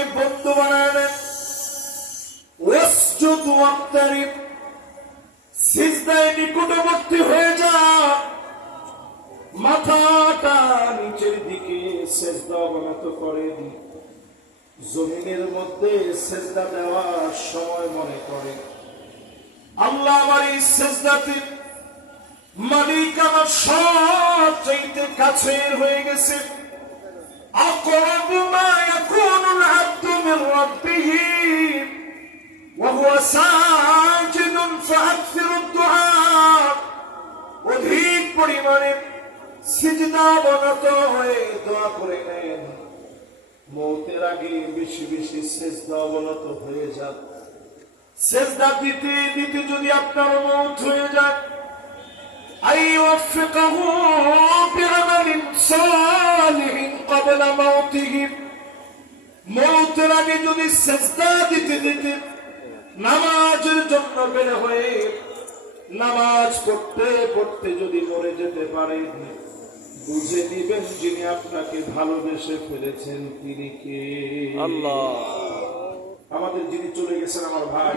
আল্লাহকে বন্ধু বানায় নেন। ওয়াসজুদ ওয়াক্তারিব, সিজদায় নিকটবর্তী হয়ে যান, মাথাটা নিচের দিকে সিজদা অবনত করে দিন। জমিনের মধ্যে সিজদা দেওয়ার সময় মনে করে আল্লাহ আমার এই সিজদাতে মালিক আমার সবচাইতে কাছের হয়ে গেছে। আকরাবু মা ইয়াকুনুল আবদু মিন রাব্বিহি ওয়া হুয়া সাজিদুন ফাআকসিরুদ দুআ, অধিক পরিমাণে সিজদা অবনত হয়ে দোয়া করে নেন। মওতের আগে বেশি বেশি সিজদা অবনত হয়ে যান। সিজদা দিতে দিতে যদি আপনার মওত হয়ে যায়, আইওয়াফিকাহু বিআমালিন সালিহিন ক্বাবলা মাউতিহি, মওতের আগে যদি সিজদা দিতে দিতে নামাজের জন্য বের হয়ে নামাজ পড়তে পড়তে যদি মরে যেতে পারেন, বুঝে নিবেন যিনি আপনাকে ভালোবেসে ফেলেছেন তিনি কে? আল্লাহ। আমাদের যিনি চলে গেছেন আমার ভাই,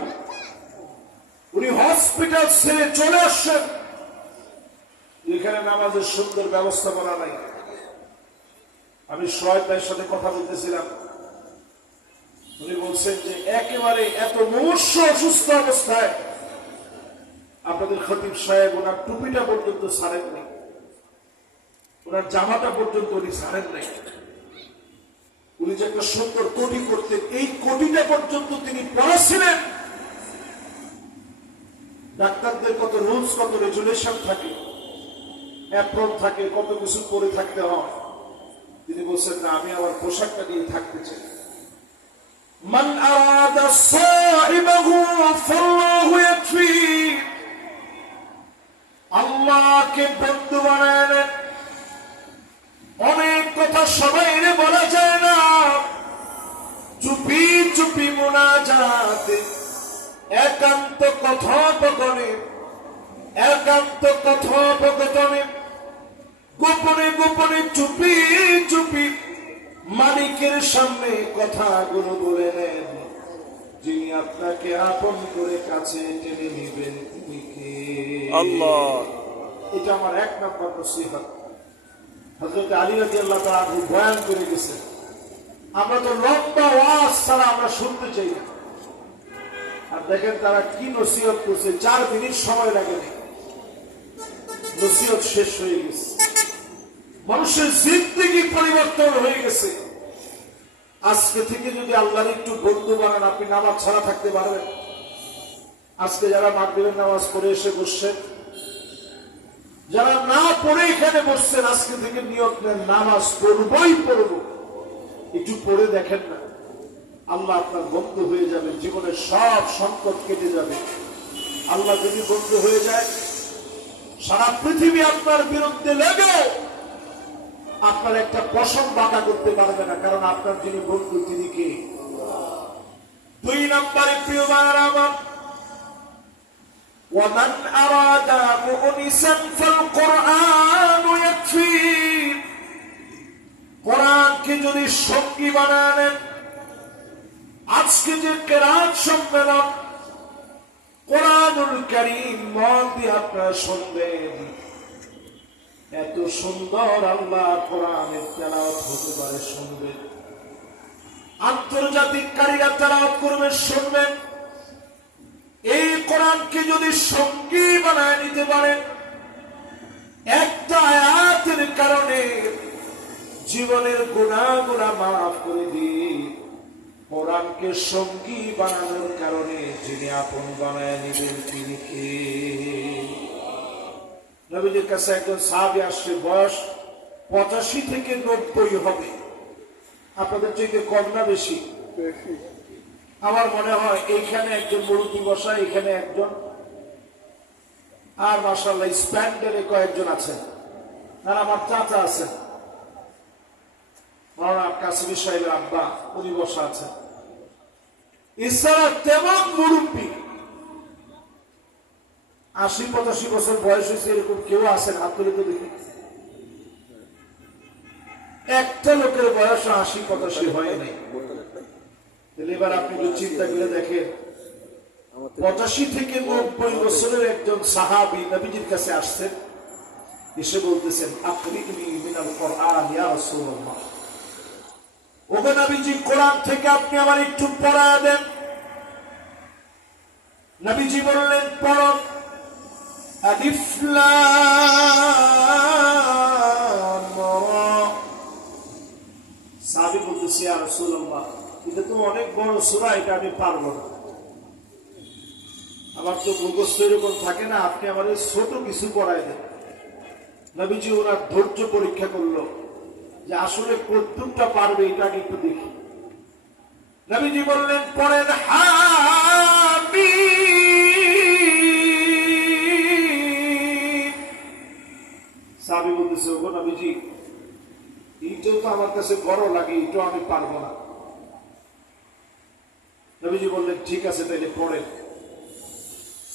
উনি হসপিটাল ছেড়ে চলে আসছেন, এখানে নামাজের সুন্দর ব্যবস্থাপনা নাই। আমি সোহেব ভাইয়ের সাথে কথা বলতেছিলাম, উনি বলছেন যে একেবারে এত মুমূর্ষ অসুস্থ অবস্থায় আপনাদের খতিব সাহেব ওনার টুপিটা পর্যন্ত ছাড়েন নাই, ওনার জামাটা পর্যন্ত উনি ছাড়েন নাই। উনি যে একটা সুন্দর কোটি করতেন, এই কোটিটা পর্যন্ত তিনি পড়াছিলেন। ডাক্তারদের কত রুলস, কত রেজুলেশন থাকে, অ্যাপ্রন থাকে, কত কিছু করে থাকতে হয়। তিনি বলছেন না, আমি আমার পোশাকটা দিয়ে থাকতে চাই। মান আরাদা সাহিবাহু ফাল্লাহু ইয়াকফি, আল্লাহকে বন্ধু বানায় নেন। অনেক কথা সবাই বলা যায় না, চুপি চুপি মুনাজাতে, একান্ত কথোপকথনে, একান্ত কথোপকথনে, গোপনে গোপনে চুপি চুপি মালিকের সামনে কথাগুলো বলে নেন। যিনি আপনাকে আপন করে কাছে টেনে নিবেন তিনি কে? আল্লাহ। এটা আমার এক নম্বর নসিহত। হযরত আলী রাদিয়াল্লাহু তাআলা বয়ান করে গেছেন, আমরা তো লম্বা ওয়াজ ছাড়া আমরা শুনতে চাই না। আর দেখেন তারা কি নসিহত করছে, 4 মিনিট সময় লাগেনি, নসিহত শেষ হয়ে গেছে। মানুষের জিন্দেগি পরিবর্তন হয়ে গেছে। আজকে থেকে যদি আল্লাহর একটু বন্ধু বানান, আপনি নামাজ ছাড়া থাকতে পারবেন। আজকে যারা মাগরিবের নামাজ পড়ে এসে বসছেন, যারা না পড়ে এখানে বসছেন, আজকে থেকে নিয়ত নেন নামাজ পড়বই পড়ব। একটু পড়ে দেখেন না, আল্লাহ আপনার বন্ধু হয়ে যাবে, জীবনের সব সংকট কেটে যাবে। আল্লাহ যদি বন্ধু হয়ে যায়, সারা পৃথিবী আপনার বিরুদ্ধে লেগে আপনার একটা পশম বাঁকা করতে পারবে না, কারণ আপনার যিনি বন্ধু তিনি কে? 2 নম্বরে প্রিয় ভাইরা আমার, ومن أراد مؤنسا فالقرآن يكفي, কোরআনকে যদি সঙ্গী বানান, আজকে যে কেরাত সম্মেলন, কোরআনুল কারীম মন দিয়ে আপনারা শুনবেন। এত সুন্দর আল্লাহ কোরআনের তেলাওয়াত হতে পারে, শুনবেন। আন্তর্জাতিক কারীরা তেলাওয়াত করবে, শুনবেন। এই কোরআনকে যদি সঙ্গী বানায় নিতে পারেন, একটা আয়াতের কারণে জীবনের গুনাহগুলো মাফ করে দিয়ে, কোরআনকে সঙ্গী বানানোর কারণে যিনি আপন বানায় নিবেন তিনি কে? নবীজির কাছে একজন সাহাবী আসছে, বয়স 85 থেকে 90 হবে। আপনাদের চাইতে কম না বেশি? আমার মনে হয় এইখানে একজন মুরব্বী বসা, এখানে একজন, আর মাশাআল্লাহ স্প্যান্ডেলে কয়েকজন আছেন। আর আমার চাচা আছেন, মাওলানা কাসিমি সাহেবের আব্বা, উনি বসা আছেন। এছাড়া তেমন মুরব্বী 80-85 বছর বয়স হয়েছে এরকম কেউ আছেন? হাত তুলে তো দেখি। একটা লোকের বয়স 80-85 হয় নাই। তাহলে এবার আপনি একটু চিন্তা করে দেখেন, 85 থেকে 90 বছরের একজন সাহাবী নবীজির কাছে আসছেন, এসে বলতেছেন আকরিনি মিনাল কোরআন ইয়া রাসূলুল্লাহ, ওগো নবীজি কোরআন থেকে আপনি আমার একটু পড়া দেন। নবীজি বললেন পড়ো, আলিফ লাম রা। সাহাবী বলতেছে ইয়া রাসূলুল্লাহ, এটা তো অনেক বড় সূরা, এটা আমি পারবো না, আমার তো মুখস্থ এরকম থাকে না, আপনি আমাদের ছোট কিছু পড়ায় দেন। নবীজি ওনার ধৈর্য পরীক্ষা করলো যে আসলে কতটুকটা পারবে এটা আগে একটু দেখি। নবীজি বললেন পড়েন হামিম। সাহাবী বলতেছে ওগো নবীজি, এইটাও তো আমার কাছে বড় লাগে, এটাও আমি পারবো না। নবীজি বললেন ঠিক আছে তাইলে পড়েন,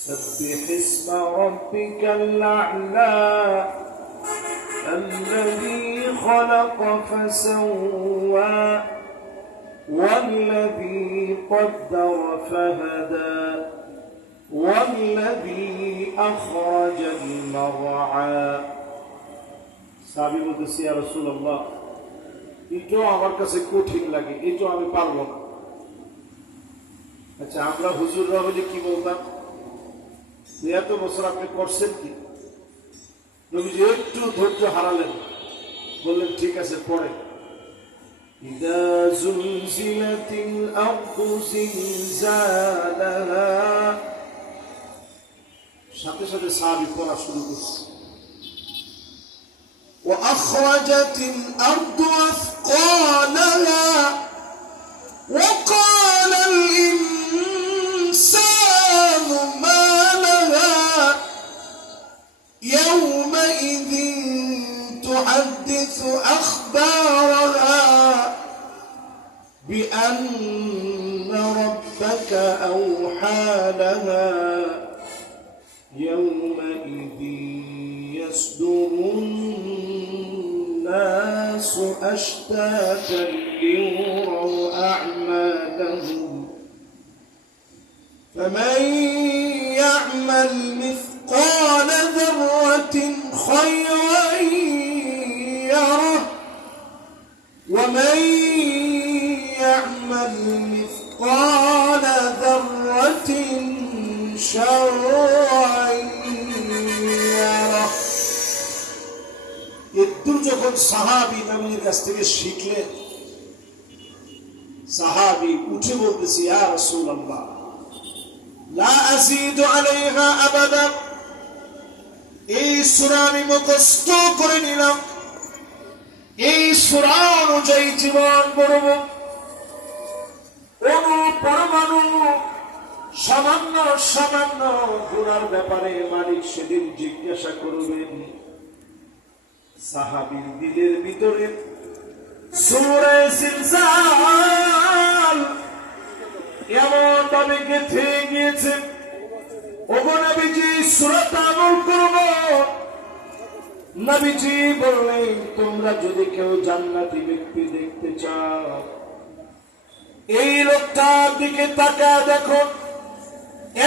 سبح اسم ربك الأعلى الذي خلق فسوى والذي قدر فهدى والذي أخرج المرعى। সাহাবী বলতেছে ইয়া রাসূলুল্লাহ, এটাও আমার কাছে কঠিন লাগে, এটাও আমি পারবো না। আচ্ছা আমরা হুজুররা হলে কি বলতাম, এত বছর আপনি করছেন কি? নবীজি একটু ধৈর্য হারালেন, বললেন ঠিক আছে পড়ে, ইযা যুলজিলাতিল আরদু জিলজালাহা। সাথে সাথে সাহাবী পড়া শুরু করছে, ওয়া আখরাজাতিল আরদু আথকালাহা ওয়া ক্বালাল ইনসানু মা يومئذ تحدث أخبارها بأن ربك أوحى لها يومئذ يصدر الناس أشتاتا ليروا أعمالهم فمن يعمل مثقال ذرة خيرا يره ومن يعمل مثقال ذرة شرا يره। এদুর যখন সাহাবী নবীর কাছ থেকে শিখলেন, সাহাবী উঠে বলতেছে ইয়া রাসূলুল্লাহ লা আযীদু আলাইহা আবাদা, এই সূরা আমি মুখস্থ করে নিলাম, এই সূরা অনুযায়ী জীবন গড়ব। অনু পরমাণু সামান্য সামান্য গুনার ব্যাপারে মালিক সেদিন জিজ্ঞাসা করবেন। সাহাবীর দিলের ভিতরে সূরা জিলজাল এমন ভাবে গেঁথে গিয়েছে, ওগো নবীজি সূরাটা আমল করব। নবীজি বললেন তোমরা যদি কেউ জান্নাতি ব্যক্তি দেখতে চাও, এই লোকটার দিকে তাকায় দেখো,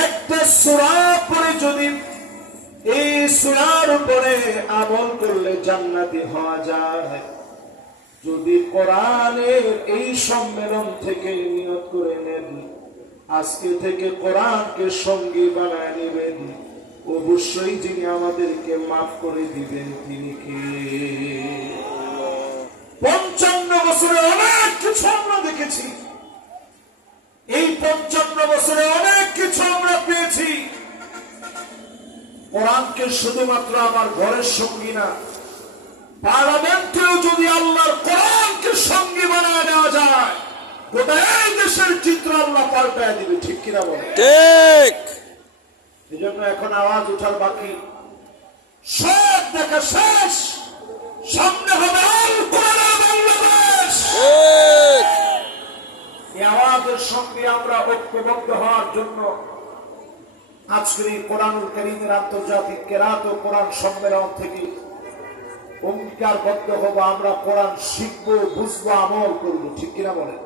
একটা সূরা পড়ে যদি এই সূরার উপরে আমল করলে জান্নাতি হওয়া যায়। যদি কোরআনের এই সম্মেলন থেকে নিয়ত করে নেন আজকে থেকে কোরআনকে সঙ্গী বানায় নেবেন, অবশ্যই যিনি আমাদেরকে মাফ করে দিবেন তিনি কে? 55 বছরে অনেক কিছু আমরা দেখেছি, এই 55 বছরে অনেক কিছু আমরা পেয়েছি। কোরআনকে শুধুমাত্র আমার ঘরের সঙ্গী না, পার্লামেন্টেও যদি আল্লাহর কোরআনকে সঙ্গী বানায় দেওয়া যায়, গোটা এই দেশের চিত্র আল্লাহ পাল্টায় দিবে, ঠিক কিনা বলে? ঠিক। এই জন্য এখন আওয়াজ উঠার বাকি, সব দেখা শেষ, সামনে হবে আল কোরআন বাংলাদেশ। এই আওয়াজের সঙ্গে আমরা ঐক্যবদ্ধ হওয়ার জন্য আজকের এই কোরআনুল কারীমের আন্তর্জাতিক কেরাত ও কোরআন সম্মেলন থেকে অঙ্গীকারবদ্ধ হবো, আমরা কোরআন শিখবো, বুঝবো, আমল করবো, ঠিক কিনা বলেন?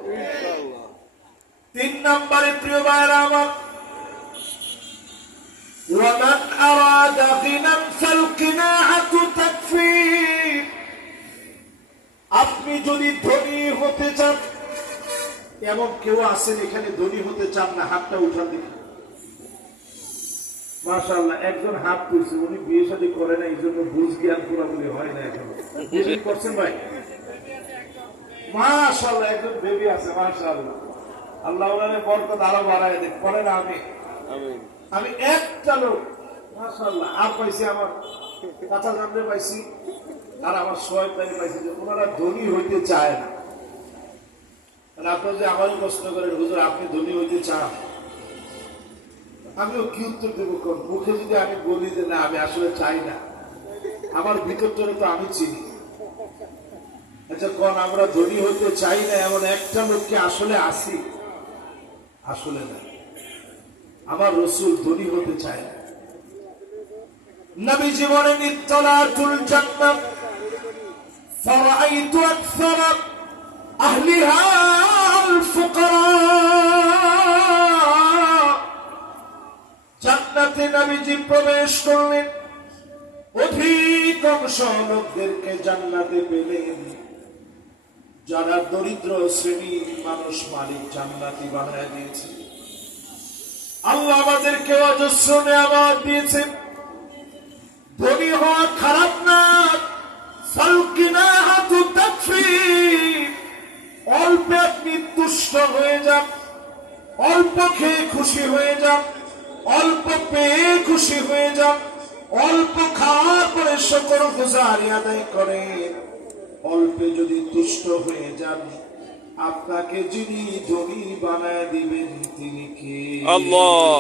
তিন নম্বরে প্রিয় ভাইরা আমার, ومن أراد غنى فالقناعة تكفي। আপনি যদি ধনী হতে চান, এমন কেউ আছেন এখানে ধনী হতে চান না? হাতটা উঠান দেখি। মাশাআল্লাহ, একজন হাত তুলছে, উনি বিয়ে শাদী করে না, এই জন্য বুঝ জ্ঞান পুরাপুরি হয় না। এখন বিয়ে শাদী করছেন ভাই? মাশাআল্লাহ, একজন বেবি আছে। মাশাআল্লাহ, আল্লাহ ওনারে বরকত আরো বাড়ায় দেন। করেন আমি আমিন। আমি একটা লোক মাশাআল্লাহ আর পাইছি, আমার কাঁচা জানতে পাইছি, আর আমার সোয়েব ভাই পাইছি, যে ওনারা ধনী হইতে চায় না। মানে আপনারা যে আমারও প্রশ্ন করেন, হুজুর আপনি ধনী হইতে চান, আমিও কি উত্তর দেবো? কোন মুখে যদি আমি বলি যে না আমি আসলে চাই না, আমার ভিতরটা তো আমি চিনি। আচ্ছা কোন আমরা ধনী হইতে চাই না এমন একটা লোককে আসলে আসি? আসলে না। আমার রাসূল ধনী হতে চায় না। নবী জীবনে ইত্তলাতুল জান্নাত ফারাআইতু আকসারা আহলিহা আল ফুকারা। জান্নাতে নবীজি প্রবেশ করলেন, অধিকাংশ লোকদেরকে জান্নাতে পেলেন যারা দরিদ্র শ্রেণীর মানুষ মালিক জান্নাতি বানায় দিয়েছে। আল্লাহ আমাদেরকে অজস্র নেয়ামত দিয়েছেন। ধনী হওয়া খারাপ না, ফালকিনাহাতু তাকফি। অল্পে আপনি তুষ্ট হয়ে যান, অল্প খেয়ে খুশি হয়ে যান, অল্প পেয়ে খুশি হয়ে যান, অল্প খাওয়ার পরে শুকর গুজারি আদায় করেন। অল্পে যদি তুষ্ট হয়ে যান, আপনাকে যিনি ধনী বানায় দিবেন তিনি কে? আল্লাহ।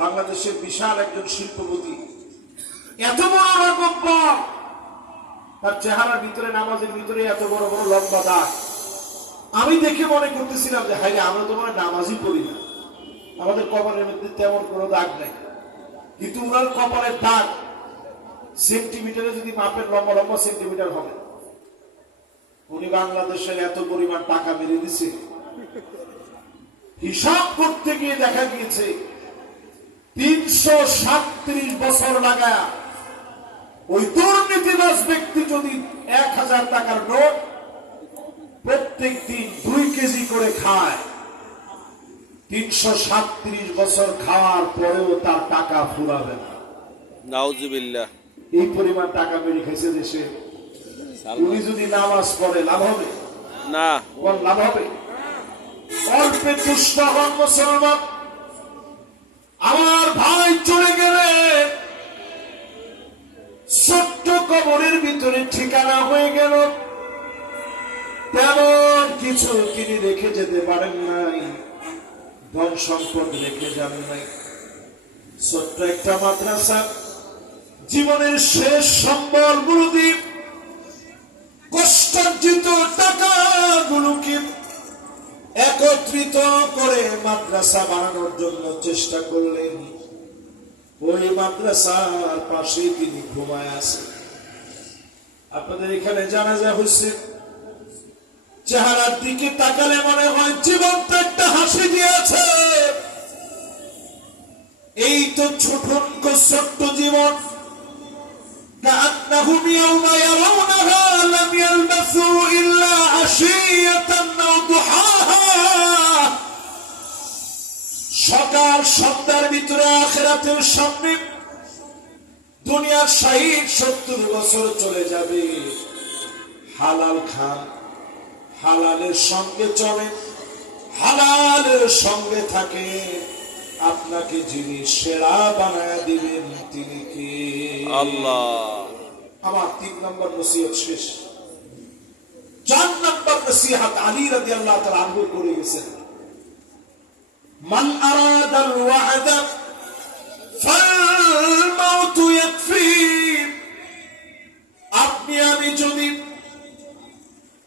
বাংলাদেশের বিশাল একজন শিল্পপতি, এত বড় রকম, তার চেহারার ভিতরে, নামাজের ভিতরে এত বড় বড় লম্বা দাগ। আমি দেখে মনে করতেছিলাম যে হাই, আমরা তো মনে নামাজই পড়ি না, আমাদের কপালের মধ্যে তেমন কোনো দাগ নাই। কিন্তু ওনার কপালের দাগ সেন্টিমিটারে যদি মাপের, লম্বা লম্বা সেন্টিমিটার হবে। উনি বাংলাদেশের এত পরিমাণ টাকা মেরে দিছে, হিসাব করতে গিয়ে দেখা গিয়েছে 337 বছর লাগায় ওই দুর্নীতিবাজ ব্যক্তি যদি 1000 টাকার নোট প্রত্যেক দিন 2 কেজি করে খায়, 337 বছর খাওয়ার পরেও তার টাকা ফুরাবে না। নাউজুবিল্লাহ। এই পরিমাণ টাকা মেরে খেয়েছে দেশে। উনি যদি নামাজ পড়ে লাভ হবে না। কোন লাভ হবে? অল্পে তুষ্ট হন মুসলমান। আমার ভাই চলে গেলে ছোট্ট কবরের ভিতরে ঠিকানা হয়ে গেল, তেমন কিছু তিনি রেখে যেতে পারেন নাই, ধন সম্পদ রেখে যান নাই। ছোট্ট একটা মাদ্রাসা জীবনের শেষ সম্বল গুলোকে, কষ্টার্জিত টাকাগুলোকে একত্রিত করে মাদ্রাসা বানানোর জন্য চেষ্টা করলেন। ওই মাদ্রাসার পাশে তিনি ঘুমায় আছেন। আপনাদের এখানে জানাজা হচ্ছে, চেহারার দিকে তাকালে মনে হয় জীবন্ত একটা হাসি দিয়েছে। এই তো ছোট্ট জীবন। كأنهم يوم يرونها لم يلبثوا إلا عشية أو ضحاها। সকাল সন্ধ্যার ভিতরে আখিরাতের সামনে দুনিয়ার 60-70 বছর চলে যাবে। হালাল খান, হালালের সঙ্গে চলে, হালালের সঙ্গে থাকে, আপনাকে যিনি সেরা বানায় দিবেন তিনি কে? আল্লাহ। আমার 3 নম্বর নসিহত শেষ। 4 নম্বর নসিহত আলী রাদিয়াল্লাহু তাআলা আনহু করে গেছেন, মান আরাদাল ওয়া'দা ফাল-মাউত ইয়াকফি। আপনি আমি যদি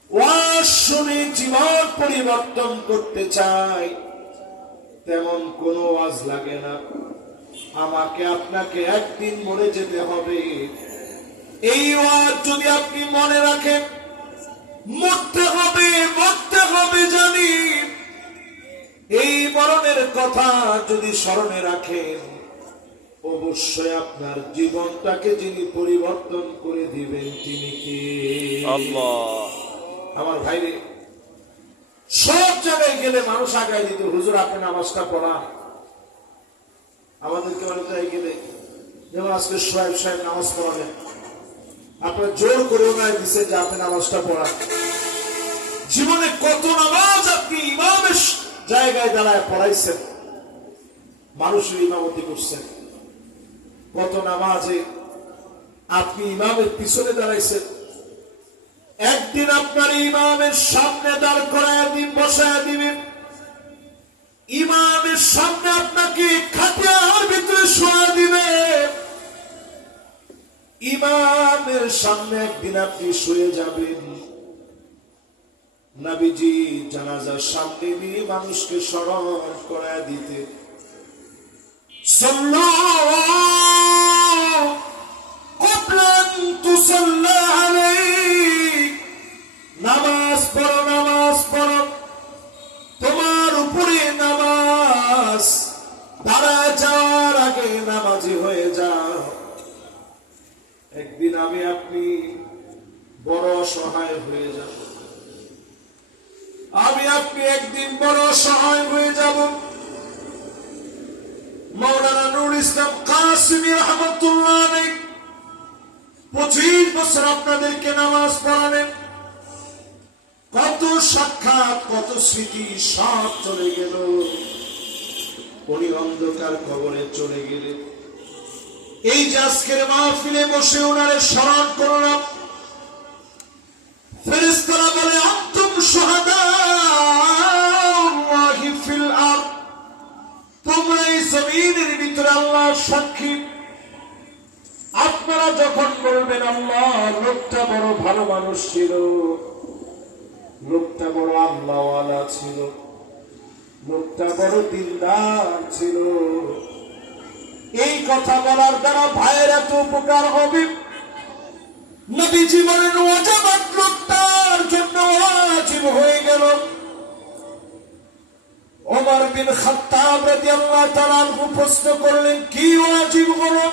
ওয়াজ শুনে জীবন পরিবর্তন করতে চাই, তেমন কোনো ওয়াজ লাগে না। আমাকে আপনাকে একদিন মরে যেতে হবে। এই ওয়াজ যদি আপনি মনে রাখেন, মরতে হবে জানি, কথা যদি স্মরণে রাখেন, অবশ্যই আপনার জীবনটাকে যিনি পরিবর্তন করে দিবেন তিনি কে? আল্লাহ। আমার ভাইরে, সব জায়গায় গেলে মানুষ আগায় দিত, হুজুর আপনি নামাজটা পড়া। আমাদেরকে অনেক জায়গায় গেলে, যেমন আজকে সোহেব সাহেব নামাজ পড়াবেন, আপনার জোর করে ওনায় দিচ্ছে যে আপনি নামাজটা পড়া। জীবনে কত নামাজ আপনি ইমামের জায়গায় দাঁড়ায় পড়াইছেন, মানুষের ইমামতি করছেন, কত নামাজে আপনি ইমামের পিছনে দাঁড়াইছেন। একদিন আপনার ইমামের সামনে দাঁড় করায় দিন, বসায় দিবেন, ইমামের সামনে আপনাকে খাটিয়ার ভিতরে শোয়া দিবে, ইমামের সামনে একদিন আপনি শুয়ে যাবেন। নবীজি জানাজার সামনে নিয়ে মানুষকে স্মরণ করায় দিতে, সাল্লাল্লাহু ক্বাবলান তুসাল্লা আলাইক, নামাজ পড়ো, নামাজ পড়ো, তোমার উপরে নামাজ, দাঁড়ায় যাওয়ার আগে নামাজি হয়ে যাও। একদিন আমি আপনি বড় অসহায় হয়ে যাব, আমি আপনি একদিন বড় অসহায় হয়ে যাব। মাওলানা নুরুল ইসলাম কাসিমি রাহমাতুল্লাহ আলাইহি 25 বছর আপনাদেরকে নামাজ পড়ালেন, কত সাক্ষাৎ, কত স্মৃতি সব চলে গেল। উনি অন্ধকার কবরে চলে গেলেন। এই যে আজকের মাহফিলে বসে ওনারে স্মরণ করলাম, ফেরেশতারা বলে আনতুম শুহাদাউল্লাহি ফিল আরদ, তোমরা এই জমিনের ভিতরে আল্লাহর সাক্ষী। আপনারা যখন বলবেন আল্লাহ লোকটা বড় ভালো মানুষ ছিল, লোকটা বড় আল্লাহওয়ালা ছিল, লোকটা বড় দিলদার ছিল, এই কথা বলার দ্বারা ভাইয়ের এত উপকার হবে। নবীজি বলেন ওয়াজিবাত, লোকটার জন্য ওয়াজিব হয়ে গেল। ওমর বিন খাত্তাব রাদিয়াল্লাহু তাআলা আনহু প্রশ্ন করলেন, কি ওয়াজিব হলো?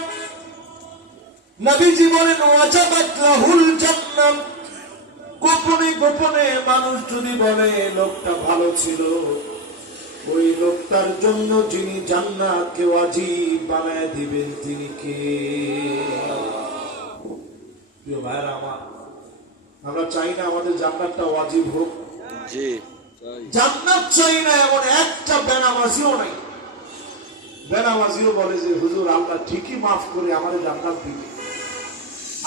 নবীজি বলেন ওয়াজিবাত লাহুল জান্নাহ। গোপনে গোপনে মানুষ যদি বলে লোকটা ভালো ছিল, ওই লোকটার জন্য যিনি জান্নাতকে ওয়াজিব বানায় দিবেন তিনি কে? প্রিয় ভাইরা আমার, আমরা চাই না আমাদের জান্নাতটা ওয়াজিব হোক, জি, জান্নাত চাই না এমন একটা বেনামাজিও নাই। বেনামাজিও বলে যে হুজুর আল্লাহ ঠিকই মাফ করে আমাদের জান্নাত দিবে।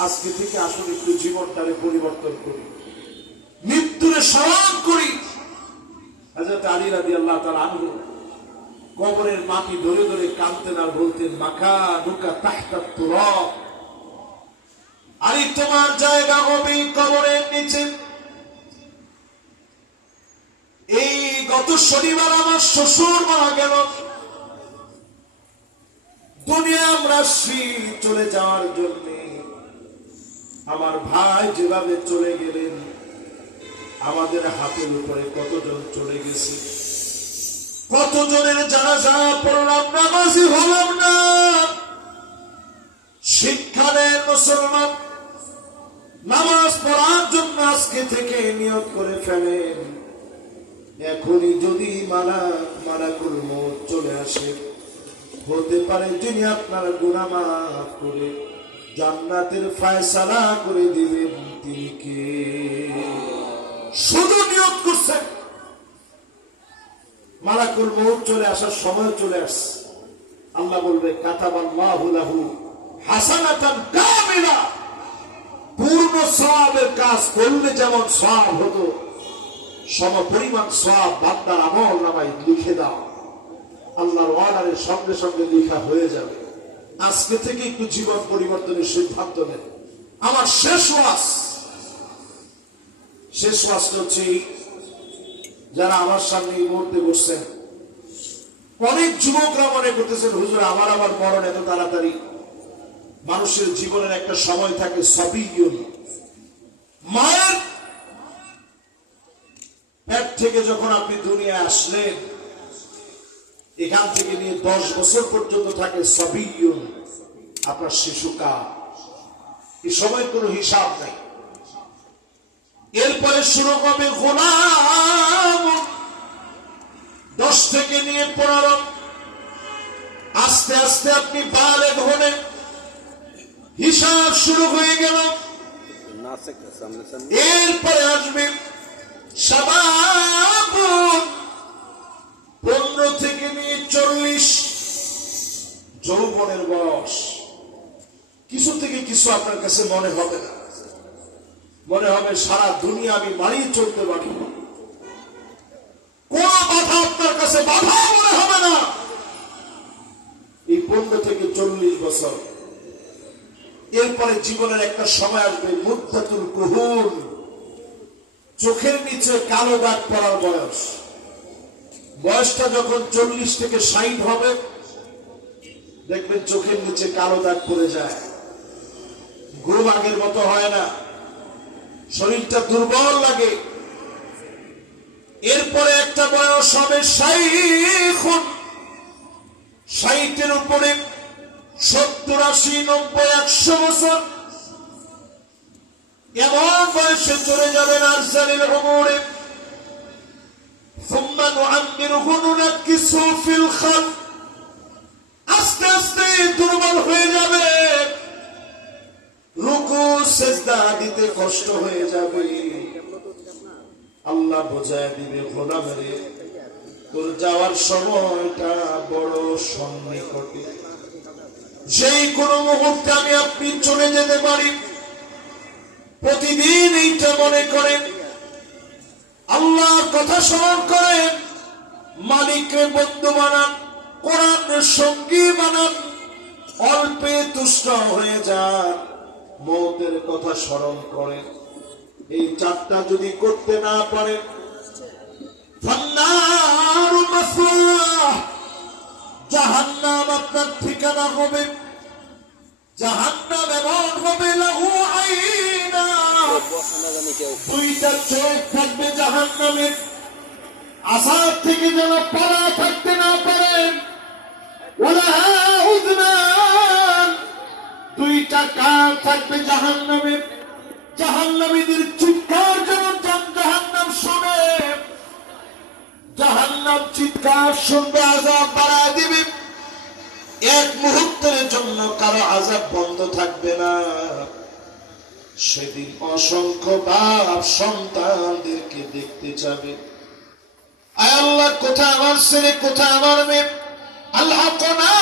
আজকে থেকে আসলে একটু জীবনটারে পরিবর্তন করি, মৃত্যুরে স্মরণ করি। হযরত আলী রাদিয়াল্লাহু তাআলা আনহু কবরের মাটি ধরে ধরে কাঁদতেন আর বলতেন, মাকানুকা তাহতা তুরাব, আলী তোমার জায়গা হবে কবরের নিচে। এই গত শনিবার আমার শ্বশুর মারা গেল, দুনিয়া আমরা চলে যাওয়ার জন্য। আমার ভাই যেভাবে চলে গেলেন, আমাদের হাতের উপরে কতজন চলে গেছে, কতজনের জানাজা পড়লাম, নামাজি হলাম না। শিক্ষা দেন মুসলমান, নামাজ পড়ার জন্য আজকে থেকে নিয়ত করে ফেলেন। এখনই যদি মালাকুল মউত চলে আসে, হতে পারে যিনি আপনার গুনাহ মাফ করে জান্নাতের ফয়সালা করে দিবেন তিনি কে? শুধু নিয়ত করছেন, মালাকুল মউত চলে আসার সময় চলে আসছে। আল্লাহ বলবে কাতাবাল্লাহু লাহু হাসানাতান কামিলা, পূর্ণ সওয়াবের কাজ করলে যেমন সওয়াব হতো, সমপরিমাণ সওয়াব বান্দার আমল নামায় লিখে দাও। আল্লাহর অর্ডারের সঙ্গে সঙ্গে লেখা হয়ে যাবে। আজকে থেকে একটু জীবন পরিবর্তনের সিদ্ধান্ত নেন। আমার শেষ ওয়াজটা হচ্ছে যারা আমার সামনে এই মুহূর্তে বসছেন, অনেক যুবকরা মনে করতেছেন হুজুর আমার আবার মরণ এত তাড়াতাড়ি। মানুষের জীবনের একটা সময় থাকে, সাবিয়ুন, মায়ের পেট থেকে যখন আপনি দুনিয়ায় আসলেন, এখান থেকে নিয়ে 10 বছর পর্যন্ত থাকে সবিয়ুন, আপনার শিশুকাল। এই সময় কোনো হিসাব নাই। এরপরে শুরু হবে গোলাম, 10 থেকে নিয়ে 15, আস্তে আস্তে আপনি বালেগ হলেন, হিসাব শুরু হয়ে গেল। এরপরে আসবে শাবাব, 15 থেকে নিয়ে 40, যৌবনের বয়স। কিছু থেকে কিছু আপনার কাছে মনে হবে না, মনে হবে সারা দুনিয়া আমি মারিয়ে চলতে পারি, কোন বাধা আপনার কাছে বাধা মনে হবে না। এই 15 থেকে 40 বছর। এরপরে জীবনের একটা সময় আসবে মুদ্দাতুল কুহুল, চোখের নিচে কালো দাগ পড়ার বয়স। বয়সটা যখন 40 থেকে 60 হবে, দেখবেন চোখের নিচে কালো দাগ পড়ে যায়, ঘুম আগের মতো হয় না, শরীরটা দুর্বল লাগে। এরপরে একটা বয়স হবে 60, 60-এর উপরে 70, 80, 90, 100 বছর। এমন বয়সে চলে যাবেন আরজালিল উমুরে, সুম্মা নুআম্মিরুহু নুনাক্কিসহু ফিল খালক। আস্তে আস্তে দুর্বল হয়ে যাবে, রুকু সিজদা দিতে কষ্ট হয়ে যাবে। আল্লাহ বোঝায় দিবে, গোলামেরে তোর যাওয়ার সময়টা বড় সন্নিকটে, সেই কোনো মুহূর্তে আমি আপনি চলে যেতে পারি। প্রতিদিন এইটা মনে করেন, আল্লাহর কথা স্মরণ করেন, মালিককে বন্ধু বানান, কোরআনের সঙ্গী বানান, অল্পে তুষ্ট হয়ে যান, মওতের কথা স্মরণ করেন। এই 4টা যদি করতে না পারেন, ফান্নারু মাসওয়াহ, জাহান্নাম আপনার ঠিকানা হবে। জাহান্নাম এমন হবে, লাহু আইনা, 2টা চোখ থাকবে জাহান্নামের, আযাব থেকে যেন পালা থাকতে না পারেন। ওয়ালাহা উযনান, 2টা কান থাকবে জাহান্নামের, জাহান্নামীদের চিৎকার যেমন জাহান্নাম শোনে, জাহান্নাম চিৎকার শুনবে, আযাব বাড়ায় দিবে। এক মুহূর্তের জন্য কারো আযাব বন্ধ থাকবে না। সেদিন অসংখ্য বাপ সন্তানদেরকে দেখতে যাবে, আয় আল্লাহ কোথায় আমার ছেলে, কোথায় আমার মেয়ে, আলহাকনা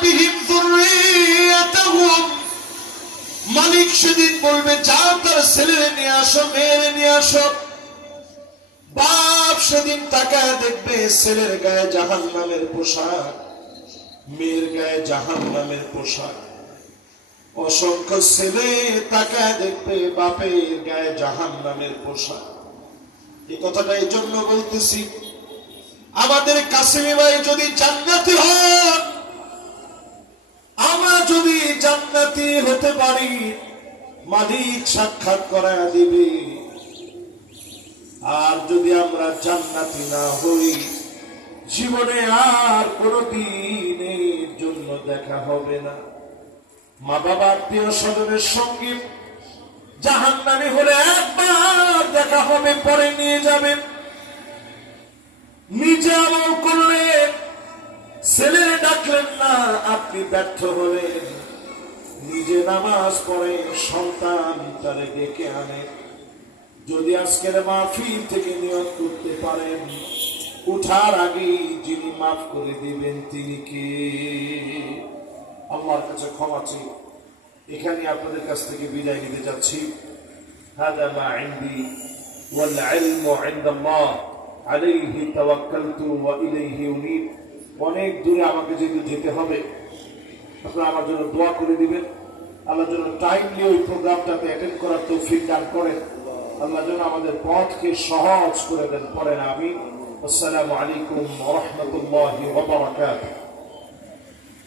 বিহিম যুররিয়াতাহুম। মালিক সেদিন বলবে, যাও তার ছেলেরে নিয়ে আসো, মেয়েরে নিয়ে আসো। বাপ সেদিন তাকায় দেখবে, ছেলের গায়ে জাহান্নামের পোশাক, মেয়ের গায়ে জাহান্নামের পোশাক। অসংখ্য ছেলে তাকায় দেখবে, বাপের গায়ে জাহান্নামের পোশাক। এই কথাটা এই জন্য বলতেছি, আমাদের কাসেমি ভাই যদি জান্নাতি হন, আমরা যদি জান্নাতি হতে পারি, মালিক সাক্ষাৎ করায় দিবে। আর যদি আমরা জান্নাতি না হই, জীবনে আর কোনদিন এর জন্য দেখা হবে না। মা বাবা আত্মীয় স্বজনের সঙ্গে জাহান্নামী হলে একবার দেখা হবে, পরে নিয়ে যাবে। নিজে আমল করলেন, ছেলের ডাকলেন না, আপনি ব্যর্থ হলেন। নিজে নামাজ পড়ে, সন্তান তারে ডেকে আনে। যদি আজকের মাহফিল থেকে নিয়ত করতে পারেন, উঠার আগে যিনি মাফ করে দিবেন তিনি কে? আল্লাহর কাছে ক্ষমা চাই। এখানে আপনাদের কাছ থেকে বিদায় নিতে যাচ্ছি। হাদা মা ইনদি ওয়াল ইলমু ইনদাল্লাহ আলাইহি তাওয়াক্কালতু ওয়া ইলাইহি উনীব। অনেক দূরে আমাকে যেহেতু যেতে হবে, আপনারা আমার জন্য দোয়া করে দিবেন। আল্লাহ যেন টাইমলি ওই প্রোগ্রামটাতে অ্যাটেন্ড করার তৌফিক দান করেন। আল্লাহ যেন আমাদের পথকে সহজ করে দেন। পড়েন আমিন। আসসালামু আলাইকুম ওয়া রাহমাতুল্লাহি ওয়া বারাকাতুহু।